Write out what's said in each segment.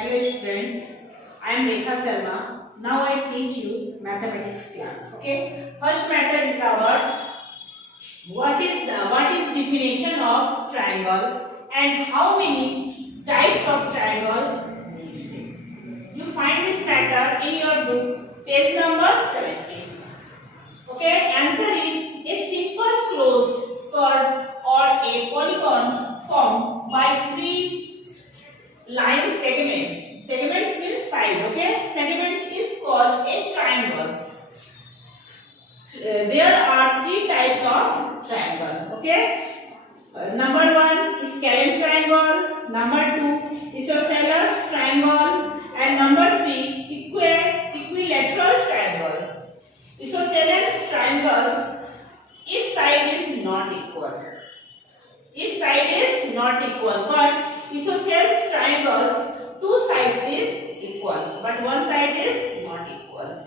Hello students, I am Rekha Sharma. Now I teach you mathematics class. Okay. First matter is our what is definition of triangle and how many types of triangle exist. You find this matter in your books, page number 17. Okay. Answer is a simple closed curve or a polygon formed by three line segments. Segments means side. Okay. Segments is called a triangle. There are three types of triangle. Okay. Number one is scalene triangle. Number two isosceles triangle, and number three equilateral triangle. Isosceles triangles, each side is not equal. Each side is not equal, but isosceles triangles, two sides is equal, but one side is not equal.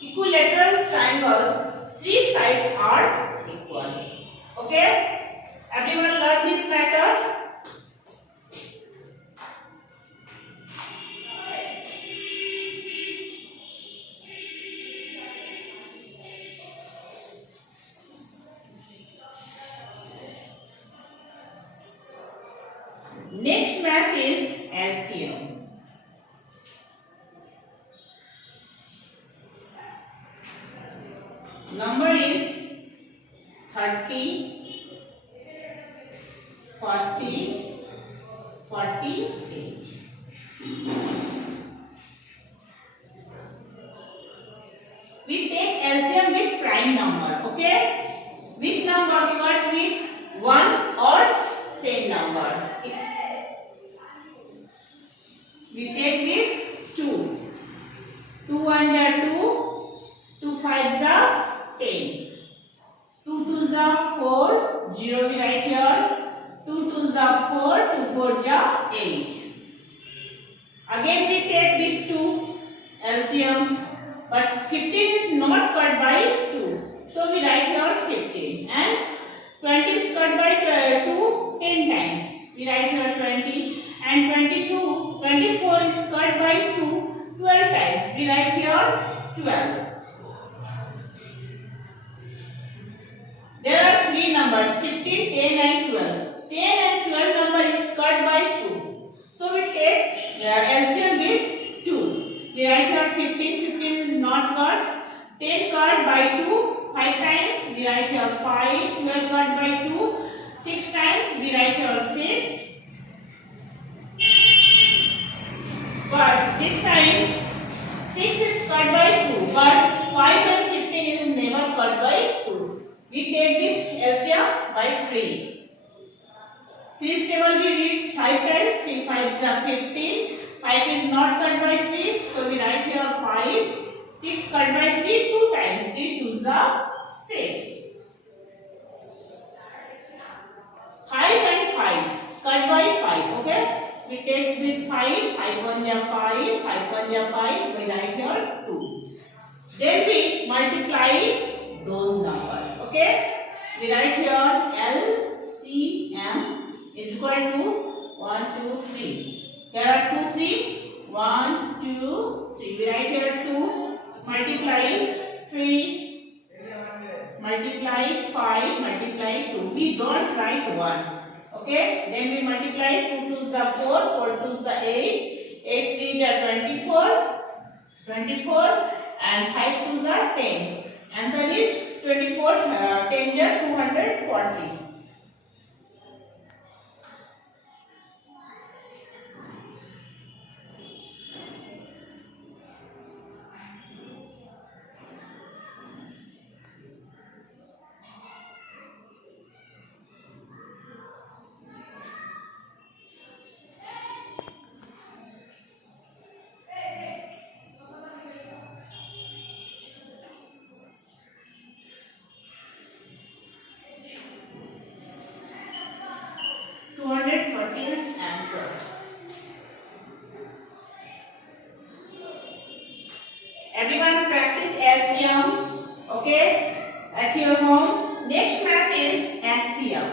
Equilateral triangles, three sides are equal. Okay? Everyone learn this matter? Next math is LCM. Number is 30, 40, 48. We take LCM with prime number. Okay? Which number cut with 1 or same number? We take with 2. 2 1s are 2, 2 5s are 10. 2 2s are 4, 0 we write here. 2 2s are 4, 2 4s are 8. Again we take with 2 LCM, but 15 is not cut by 2. So we write here 15, and 20 is cut by 2 10 times. We write here 20, and 24 is cut by 2 12 times. We write here 12. There are three numbers 15, 10 and 12. 10 and 12 number is cut by 2. So we take LCM with 2. We write here 15, 15 is not cut. 10 cut by 2, 5 times. We write here 5, 12 cut by 2, 6 times. We write here 6. But this time 6 is cut by 2, but 5 and 15 is never cut by 2. We take with LCM by 3. 3 stable we read 5 times, 3 5s are 15. 5 is not cut by 3, so we write here 5. 6 cut by 3 2 times, 3 2s are 6. 5 and 5 cut by 5. Okay. We take with 5, 5 1s are 5, 5 1s are 5, we write here 2. Then we multiply those numbers. Okay. We write here LCM is equal to 1, 2, 3. There are 2, 3. 1, 2, 3. We write here 2. Multiply 3. Multiply 5. Multiply 2. We don't write 1. Okay, then we multiply 2 2s are 4, 4 2s are 8, 8 3s are 24, and 5 2s are 10. Answer is 24, 10s are 240. Is answer. Everyone practice LCM, okay, at your home. Next math is SCM.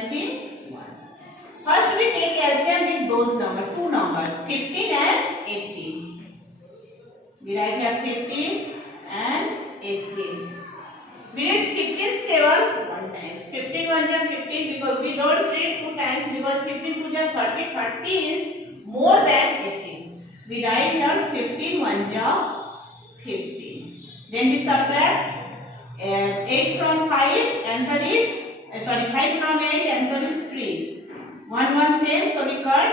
21. First we take LCM with those numbers, two numbers, 15 and 18. We write here 15 and 18. We read 15 table one times. 15 1 ja 15 because we don't read two times because 15 2 ja 30. 30 is more than 18. We write here 15 1 ja 15. Then we subtract 8 from 5. Answer is 5 from 8. Answer is 3. 1 1 same, so we cut.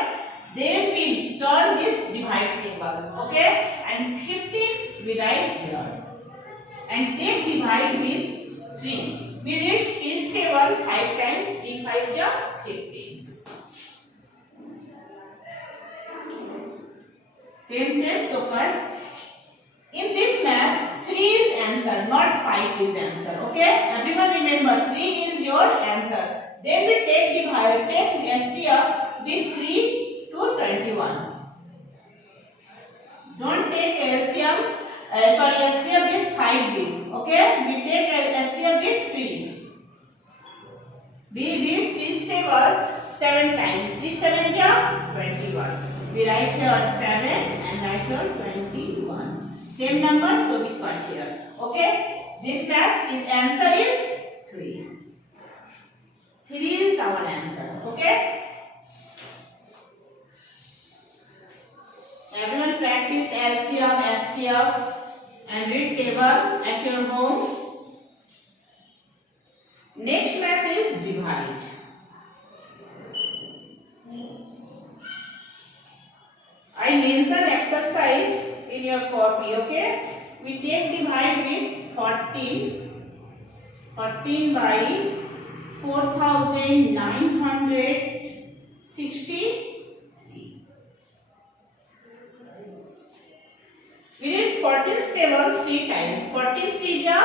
Then we turn this divide symbol. Okay, and 15 we write here. And take divide with 3. We read 3's table 5 times. 3 5 ja 15. Same, so cut. In this math, 3 is answer, not 5 is answer. Okay, everyone remember 3 is your answer. Then we take divide, take SCF with 3 to 21. Don't take LCM. SCF with 5 with. Okay, we take SCF with 3. We read 3's table 7 times. 3 7 ja 21. We write here 7 and write here 21. Same number, so we cut here. Okay, this math answer is 3. 3 is our answer. Okay. Everyone practice LCM, SCF and read table at your home. Next math is divide. I mentioned exercise in your copy. Okay. We take divide with 14. 14 by 4,963. We did 14's table 3 times. 14 3 ja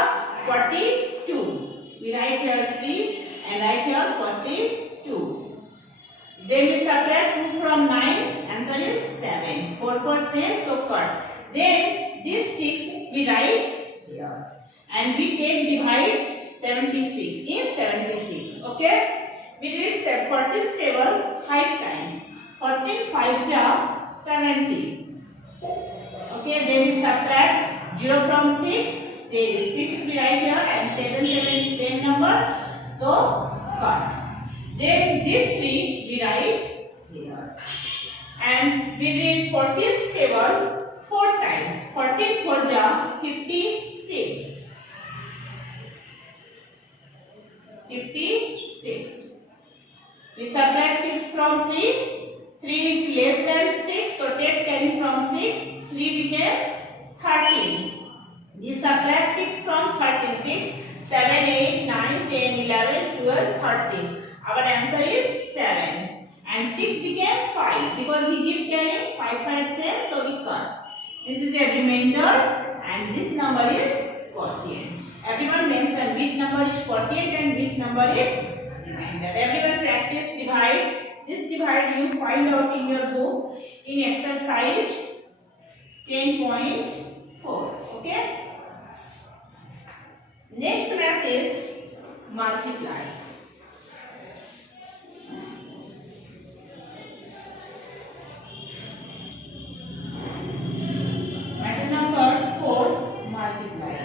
42. We write here 3 and write here 42. Then we subtract 2 from 9. Answer is 7. 4%, so cut. Then this 6 we write here. And we take divide 76 in 76. Okay. We did 14's table 5 times. 14 5 ja 70. Okay, then we subtract 0 from 6. Say 6 we write here and 7 is same number. So cut. Then this 3 we write here. And we read 14's table 4 times. 14 4 ja 56. 56. We subtract 6 from 3. 3 is less than 6, so take carry from 6. 3 became 13. We subtract 6 from 36. 7, 8, 9, 10, 11, 12, 13. Our answer is 7. And 6 became 5 because he give carry 5 5 same, so we cut. This is a remainder and this number is quotient. Everyone mention which number is quotient and which number is remainder. Everyone practice divide. This divide you find out in your book in exercise 10.4. Okay. Next math is multiply. Matter number 4, multiply.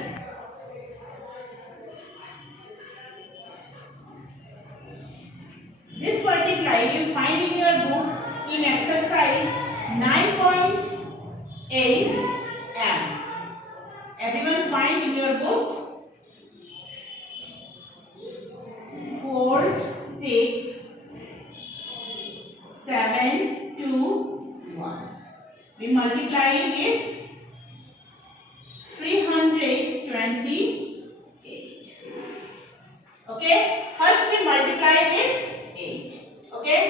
This multiply you find in your book in exercise 9.8 M. Everyone find in your book 4, 6, 7, 2, 1. We multiply with 328. Okay. First we multiply with 8. Okay.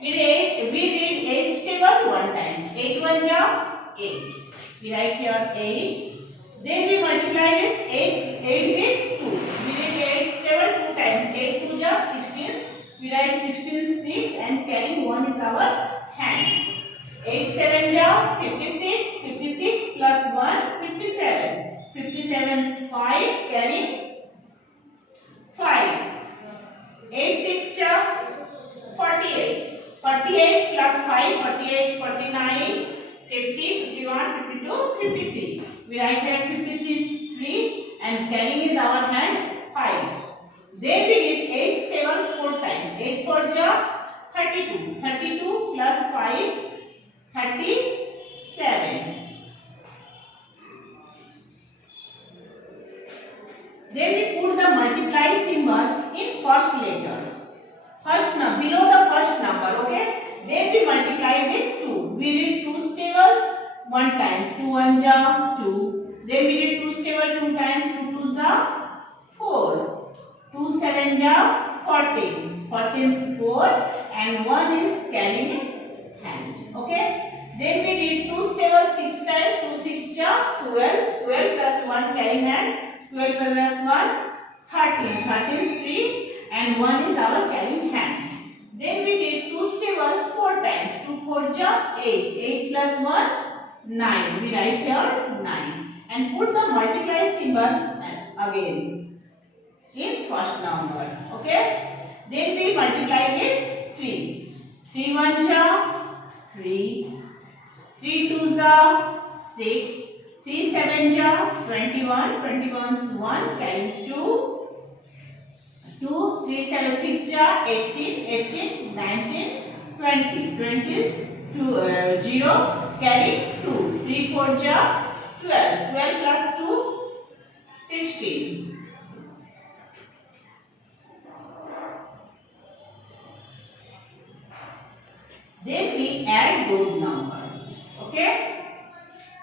We read 8's table 1 times. 8 1 ja 8. We write here 8. Then we multiply with 8 with 2. We read 8's table 2 times. 8 2 ja 16. We write 16 6 and carry 1 is our hand. 8 7 ja 56. 56 plus 1 57. 57 is 5 carry 5. 8 6 ja 48 plus 5, 48, 49, 50, 51, 52, 53. We write here 53 is 3 and carrying is our hand 5. Then we did 8 stable 4 times. 8 for ja 32. 32 plus 5, 37. Then we put the multiply symbol in first letter. First number, below the first number, okay? Then we multiply with 2. We did 2 stable 1 times. 2 1 ja 2. Then we did 2 stable 2 times. 2 2 ja 4. 2 7 ja 14. 14 is 4 and 1 is carrying hand. Okay? Then we did 2 stable 6 times. 2 6 ja 12. 12 plus 1 carrying hand. 12 plus 1 13. 13 is 3 and 1 is our carrying hand. Then we did 2 stable 4 times. 2 4 ja 8. 8 plus 1 9. We write here 9 and put the multiply symbol again in first number. Okay? Then we multiply with 3. 3 1 ja 3. 3 2 ja 6. 3 7 ja 21. 21 is 1 carrying 2. 2 3 7 6 ja 18. 18 19 20. 20 is 0 carrying 2. 3 4 ja 12. 12 plus 2 16. Then we add those numbers. Okay?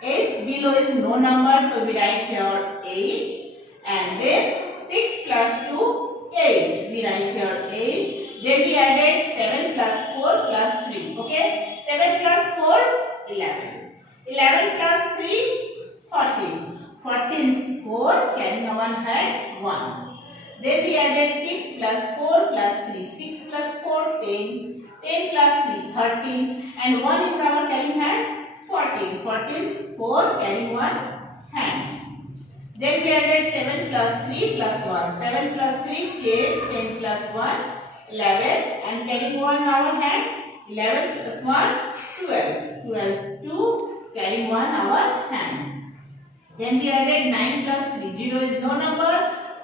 8 below is no number, so we write here 8. And then 6 plus 2, 8. We write here 8. Then we added 7 plus 4 plus 3. Okay? 7 plus 4, 11. 11 plus 3, 14. 14 is 4, carrying one hand 1. Then we added 6 plus 4 plus 3. 6 plus 4, 10. 10 plus 3, 13. And 1 is our carrying hand 14. 14 is 4, carrying one hand. Then we added 7 plus 3 plus 1. 7 plus 3, 10. 10 plus 1, 11. And carrying one our hand. 11 plus 1, 12. 12 is 2, carrying one our hand. Then we added 9 plus 3. 0 is no number,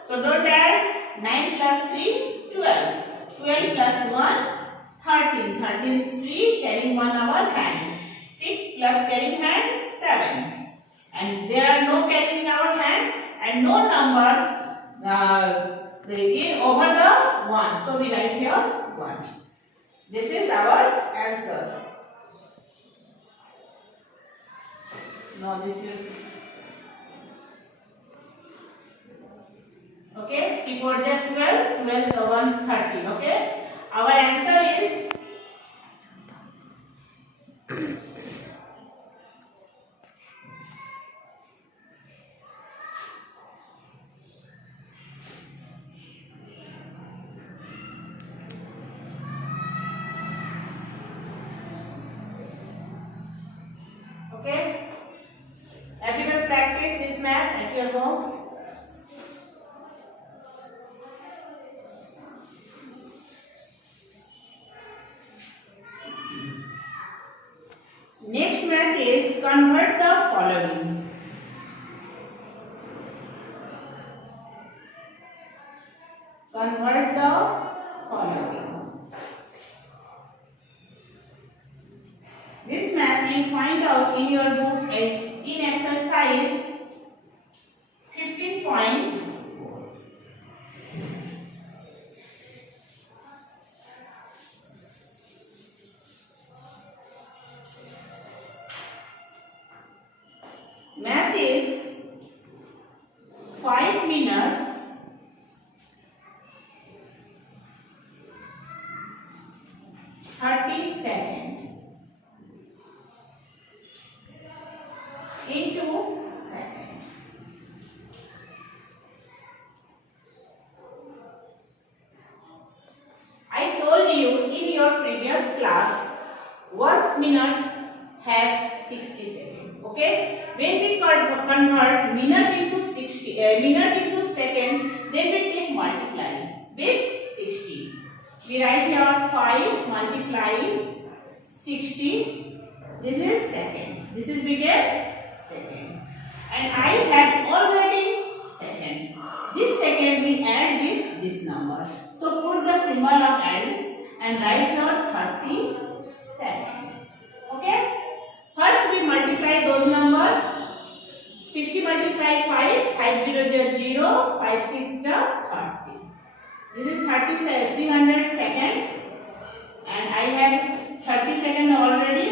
so don't add. 9 plus 3, 12. 12 plus 1, 13. 13 is 3, carrying one our hand. 6 plus carrying hand, 7. And there are no carrying in our hand and no number in over the 1. So we write here 1. This is our answer. Now this is okay. 3 4 ja 12. 12 is 1 13. Okay. Our answer is okay. Everyone practice this math at your home. Next math is convert the following. Convert the following. This math you find out in your book in exercise 15.4. Math is 5 minutes 30 seconds into second. I told you in your previous class 1 minute has 60 seconds. Okay? When we convert minute into second, then we take multiply with 60. We write here 5 multiply 60. This is second. This is became second. And I had already second. This second we add with this number. So put the symbol of add and write here 37. Okay? First we multiply those numbers. 60 multiply 5, 5 0 0 0, 5 6 30. This is 300 second and I have 30 second already.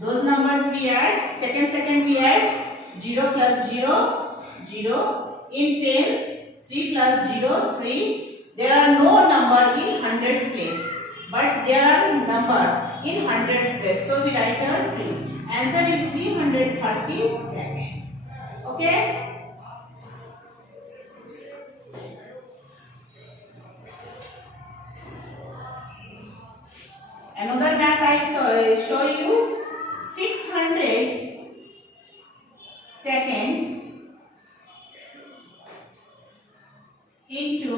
Those numbers we add, second we add 0 plus 0, 0. In tens, 3 plus 0, 3. There are no number in 100 place, but there are number in 100 place. So we write here 3. Answer is 337. Okay? Another math I show you. 600 second into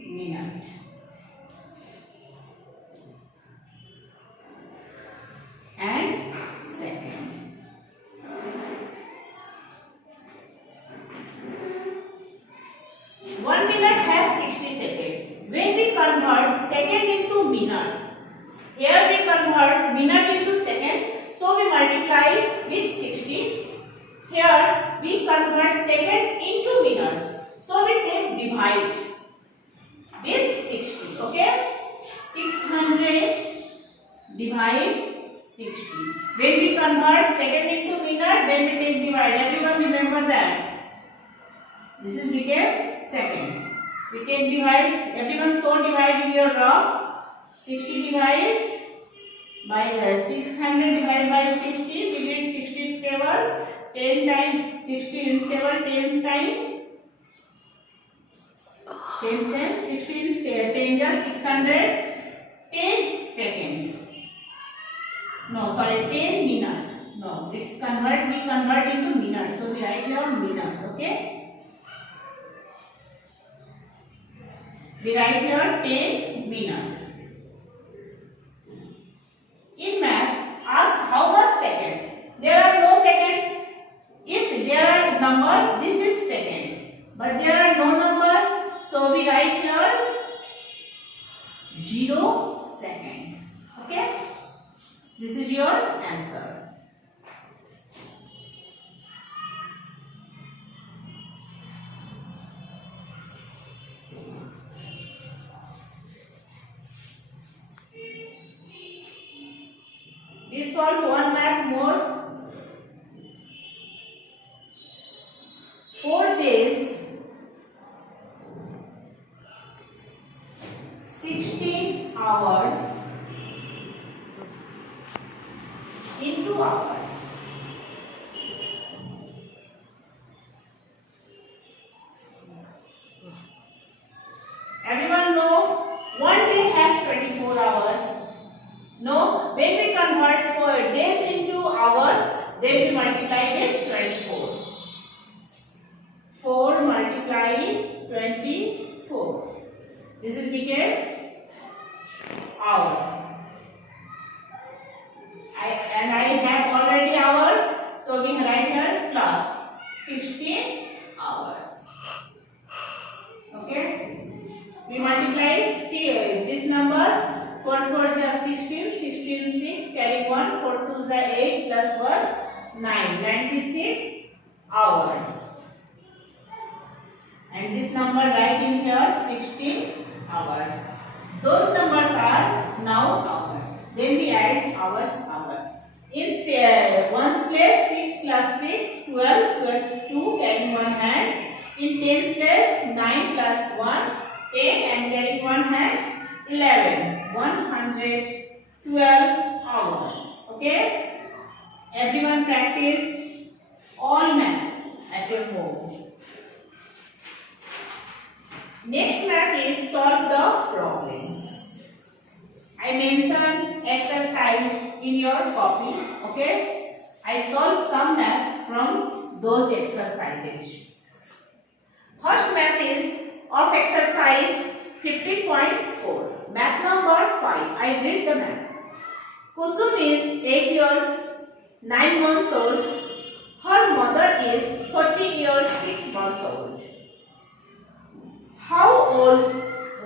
minute. And second. One minute has 60 seconds. When we convert second into minute, here we convert minute into second, so we multiply with 60. Here we convert second into minute, so we take divide with 60. Okay? 600 divide 60. When we convert second into minute, then we take divide. Everyone remember that. This is became second. We take divide. Everyone so divide in your rough. 60 divide by 600 divided by 60. We get 60 is table. 10 times 60 in table 10 times. 10 cents. 16 10 just 600. 10 second. No, sorry, 10 minute. No, it's convert. We convert into minute. So we write here minute. Okay. We write here 10 minute. In math, ask how much second. There are no second. If there are number, this is second. But there are no number, so we write here 0 second. Okay? This is your answer. We solve one math more. 4 days, 16 hours in 2 hours. Everyone know 1 day has 24 hours. No, when we convert 4 days into hour, then we multiply with 24. 4 multiplying 24. This is became hour. I have already hour, so we write here plus 16 hours. Okay? We multiply, see this number. 4 4 just 16, 16 6, carry 1, 4 2 is 8, plus 1, 9, 96 hours. And this number write in here 16 hours. Those numbers are now hours. Then we add hours. In ones place 6 plus 6, 12, 12 is 2, carry 1 hand. In tens place 9 plus 1, 10 and carry 1 hand, 11, 112 hours. Okay? Everyone practice all maths at your home. Next math is solve the problem. I mentioned exercise in your copy. Okay? I solved some math from those exercises. First math is of exercise 15.4. Math number 5. I read the math. Kusum is 8 years 9 months old. Her mother is 40 years 6 months old. How old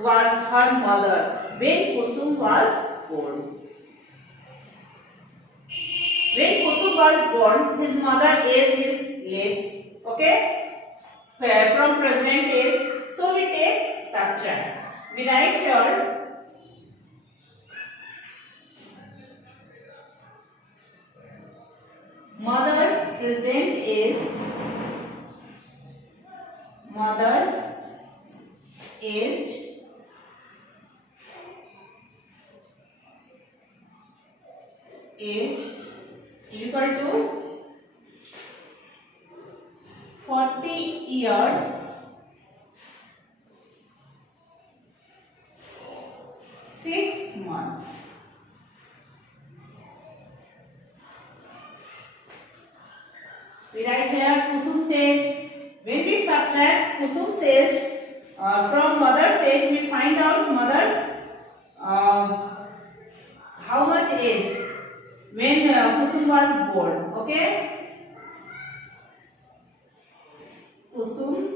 was her mother when Kusum was born? When Kusum was born, his mother age is less. Okay? From present age, so we take subtract. We write here mother's present is mother's age equal to 40 years 6 months. We write here Kusum's age. When we subtract Kusum's age from mother's age, we find out mother's how much age when Kusum was born. Okay? Kusum's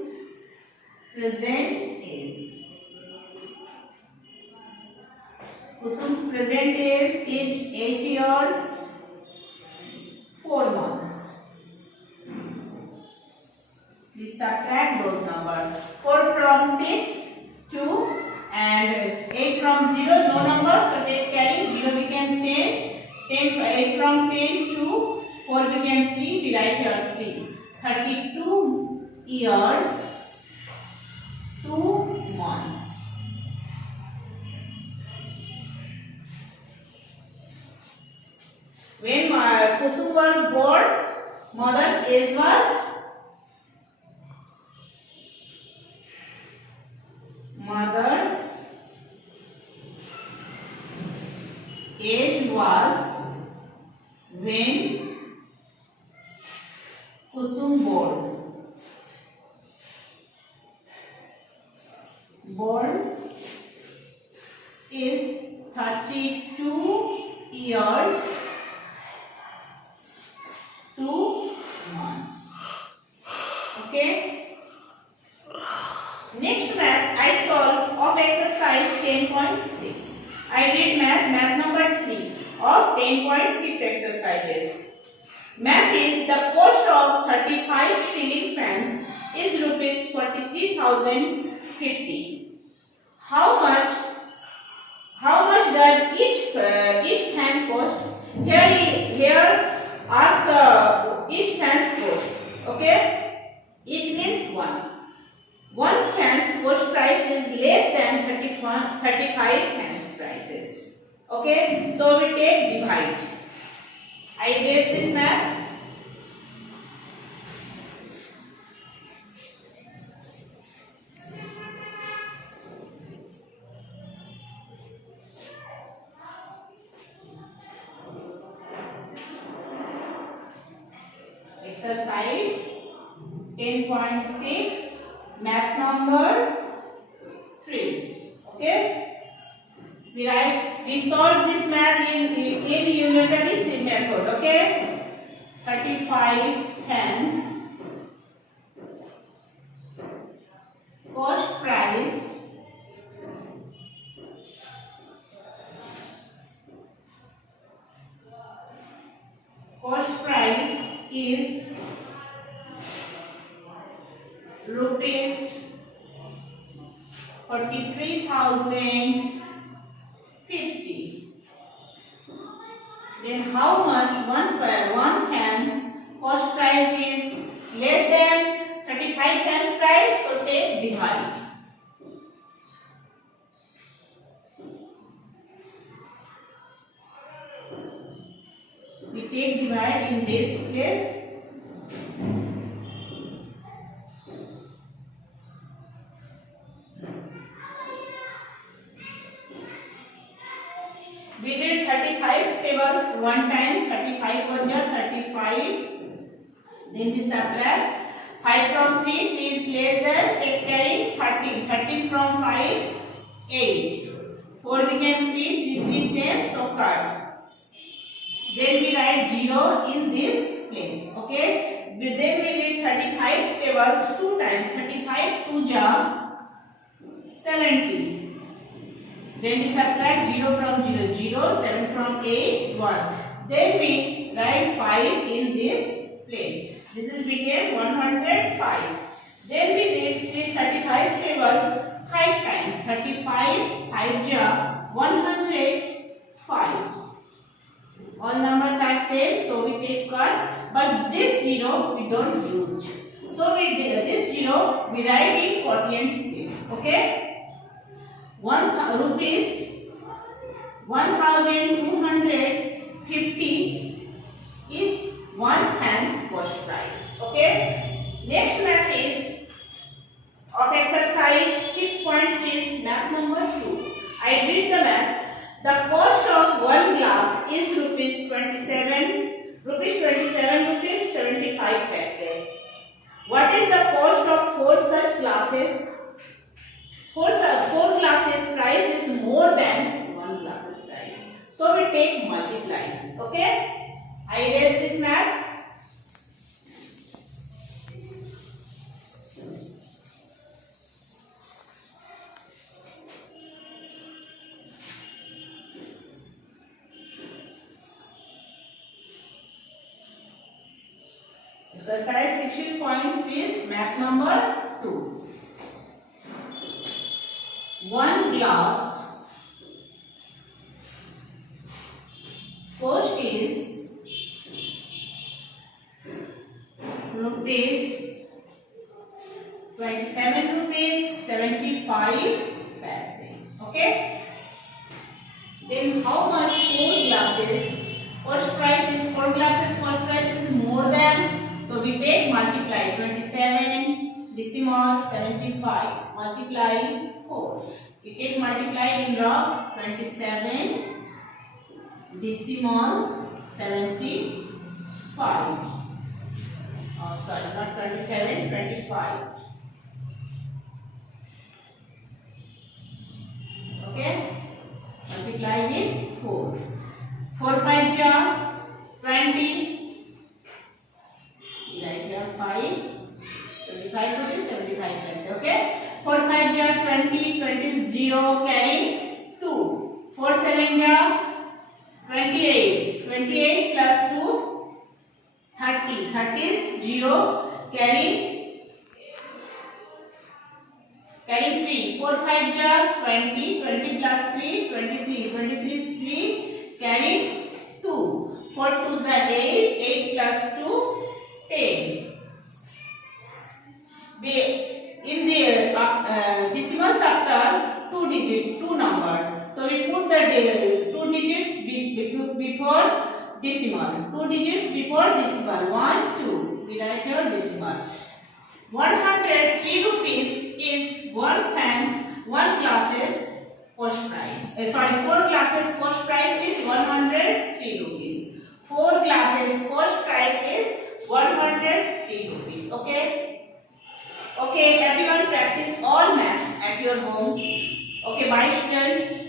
present age. Kusum's present age is 8 years 4 months. We subtract those numbers. 4 from 6, 2, and 8 from 0, no number, so take carry, 0 became 10, 8 from 10, 2, 4 became 3, we write here 3. 32 years, 2 months. When Kusum was born, mother's age was when Kusum born is 32 years 2 months. Okay. Next math I solve of exercise 10.6. I did math number 3 of 10.6 exercises. Math is the cost of 35 ceiling fans is rupees 43,050. How much does each fan cost? Here ask each fan's cost. Okay, each means one fan's cost price is less than 35 fans prices. Okay, so we take divide. I erase this math. Exercise 10.6, math number 3. Okay, we solve this math in unitary method. Okay, 35 fans cost price is rupees 43,050. Then how much one fan's cost price is less than 35 fans price? So take divide. We take divide in this place. We did 35 tables one time. 35 1 35. Then we subtract 5 from 3. 3 is less than. Take carry 13. 13 from 5. 8. 4 became 3, 3 same, so cut. Then we write 0 in this place. Okay. Then we need 35 tables 2 times. 35 2 ja 70. Then we subtract 0 from 0, 0, 7 from 8, 1. Then we write 5 in this place. This is became 105. Then we need 35 tables 5 times. 35 5 ja 105. All numbers are same, so we take cut. But this 0 we don't use. So we this 0 we write in quotient place. Okay. 1 rupees 1250 is 1 pence cost price. Okay. Next math is of exercise 6.3 math number 2. I did the math. The cost of one glass is rupees 27 rupees 75 paise. What is the cost of 4 such glasses? 4 glasses price is more than 1 glasses price. So we take multiply. Okay. I erase this math. Exercise 16.3 is math number 2. 1 glass cost is rupees 27 rupees 75 paise. Okay. Then how much 4 glasses cost price is? 4 glasses cost price is more than, so we take multiply 27 decimal 75 multiply 4. We take multiply in log 27 decimal 75. Oh sorry, not 27, 25. Okay. Multiply with 4. 4 5 ja 20. Write here 5. 25 to be 75 paise. Okay. 4 5 ja 20. 20 is 0. Carry 2. 4 7 ja 28. 28 plus 2 30. 30 is 0. Carry 3. 4 5 ja 20. 20 plus 3 23. 23 is 3. Carry 2. 4 2 is 8. 8 plus 2 10. In the decimals after 2 digit, 2 number. So we put the 2 digits before decimal. 2 digits before decimal. 1 2. We write your decimal. 103 rupees is 1 pence 1 glasses cost price. 4 glasses cost price is 103 rupees. 4 glasses cost price is 103 rupees. Okay. Okay, everyone practice all maths at your home. Okay, bye students.